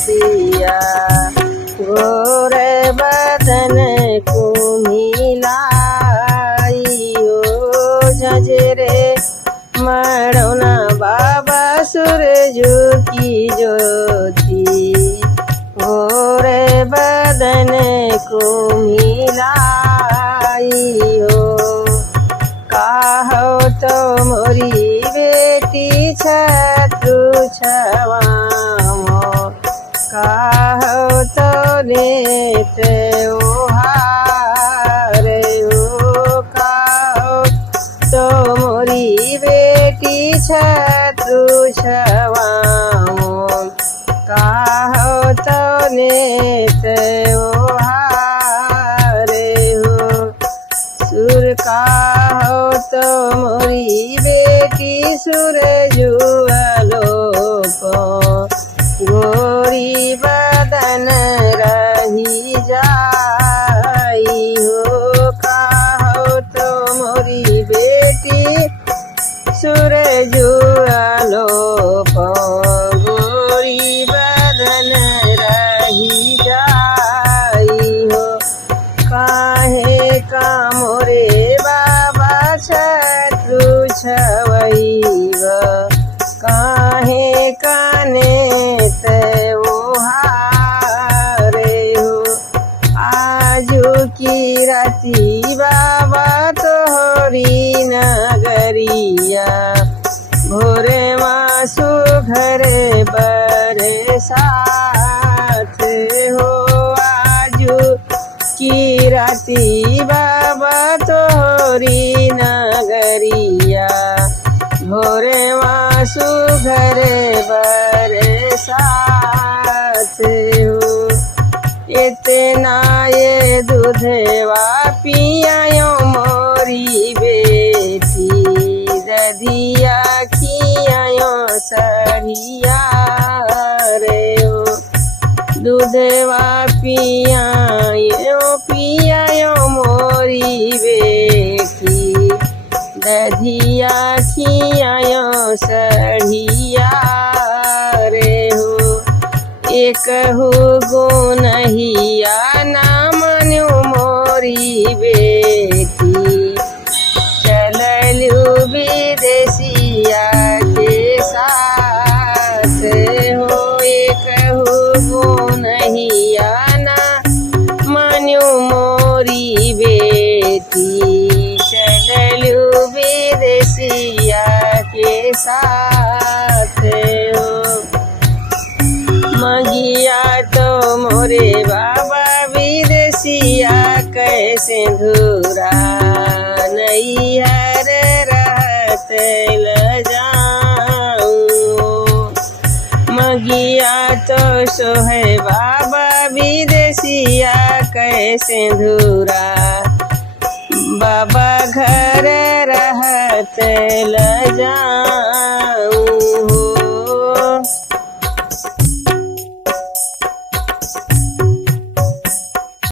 बसिया गोर बदन कुमिलाइयो झंझरे मड़ौना बाबा सूरजू की ज्योति गोर बदन कुमिलाइयो काहो तो मोरी बेटी छत्रु छवामो काहो तो लेते ओहार हो काहो तो मोरी बेटी छत्रु छवामो काहो तो लेते ओहार हो सुर काहो तो मोरी बेटी सूरजू आलोक गोरी बदन रही जाई हो काहो तो मोरी बेटी सूरजू आलोक गोरी बदन रही जाई हो काहे का मोरे बाबा छत्रु छवैव काहे काने ते ओहारे हो आजू की राती बाबा तोहरी नगरिया भोरे मासु घरे बरे साथ हो आजू की राती बाबा तोहरी नगरिया भोरे मासु घरे बरे साथ हो इतना ये दूधवा पियायो मोरी बेटी दधिया खियायो सढ़िया रे हो दूधवा पियायो मोरी बेटी दधिया खियायो सढ़िया रे हो एक हो गुनहिया ना मनु मोरी बेटी चललू विदेशिया के साथ हो एक हो गुनहिया ना मनु मोरी बेटी चललू विदेशिया के साथ हो मगिया तो मोरे बाबा विदेशिया कैसे धूरा नैहर रहत ल जाऊं मगिया तो सोहे बाबा विदेशिया कैसे धूरा बाबा घर रहत ल जाऊं।